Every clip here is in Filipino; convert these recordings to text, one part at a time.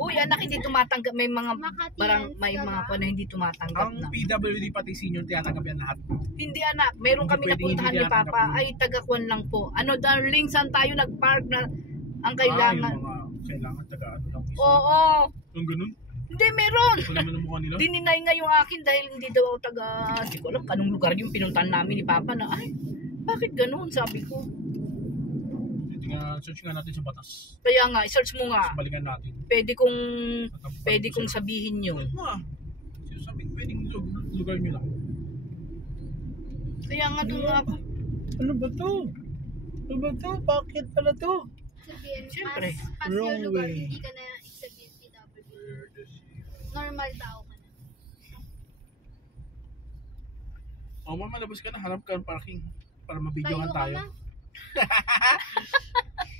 Uy, anak, hindi tumatanggap. May mga Makati parang yan, may mga diba? na hindi tumatanggap Ang na. PWD pati senior tinatanggap yan lahat. Hindi anak, meron Hindi kami pwedeng napuntahan hindi ni Papa. tinatanggap yun. Ay, taga-kwan lang po. Ano, darling, saan tayo nag-park na ang kailangan? Yung mga kailangan taga ano lang. Oo. Yung ganun. Hindi, meron. Ito naman ang mukha nila. Dininay nga yung akin dahil hindi daw ako taga, hindi ko alam kanong lugar yung pinuntahan namin ni Papa na, ay, bakit ganun? Sabi ko. Search nga natin sa batas. Kaya nga, i-search mo nga. Balikan natin. Pwede kong sabihin yun. Ano nga? Sabi, pwedeng lugar nyo lang. Kaya nga doon nga ako. Ano ba to? Ano ba to? Bakit pala to? Sabihin, Siyempre. as Wrong your lugar, way. hindi ka na sabihin PW. Normal tao ka na. O, mamalabas ka na, harap ka ng parking para mabidyohan tayo. Na.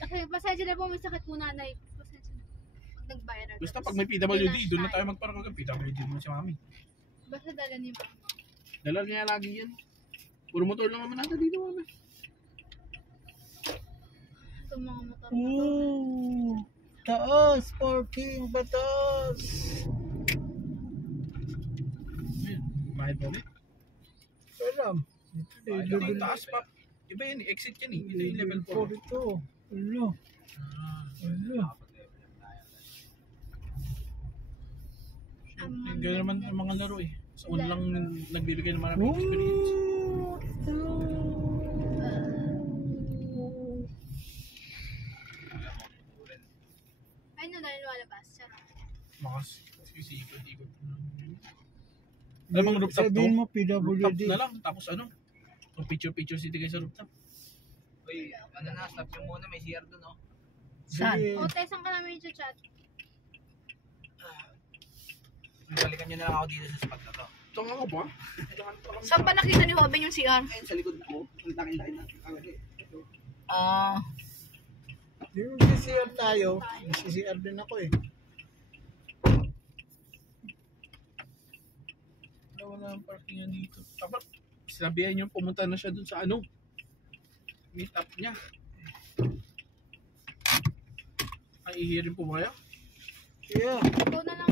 Okay, pasensya na po, may sakit po nanay. Pasensya na. Pag nag-viral. Basta Tapos, pag may PWD, flash doon na tayo magparang agad. PWD naman si mami. Basta dala ni mama. Dala niya lagi yan. Puro motor lang naman natin dito, mami. Itong mga motor na to. Oh, taas, parking, batas. Ayun, mahal pa ulit. Alam. Ito yung taas pa. Iba yan, exit yan eh. Ito yung level 4. Ito. Ano? Ano? Ganyan naman ang mga laro eh. Sa una lang nagbibigay ng maraming experience. Oh, ito. Ay, no, dahil lumalabas. Charot. Mga ikot-ikot. Ano mga rooftop to? Sabihin mo Rooftop PWD. na lang. Tapos ano? So picture city kayo sa rooftop. Uy, ano na, stop nyo muna, may CR dun, oh. Saan? Sige. O, tesang ka namin yung chat. Balikan nyo na lang ako dito sa spot na to. Ito nga ka ba? Saan pa nakita ni Hoben yung CR? Ayun, sa likod ko, ang laki-laki na. Ah, Di mo CCR tayo. CCR din ako eh. Wala ang parkingan dito. Dapat sinabihan nyo pumunta na siya dun sa ano. Meet up niya. Ay, ihirin po ba kayo? Yeah. Ikaw na lang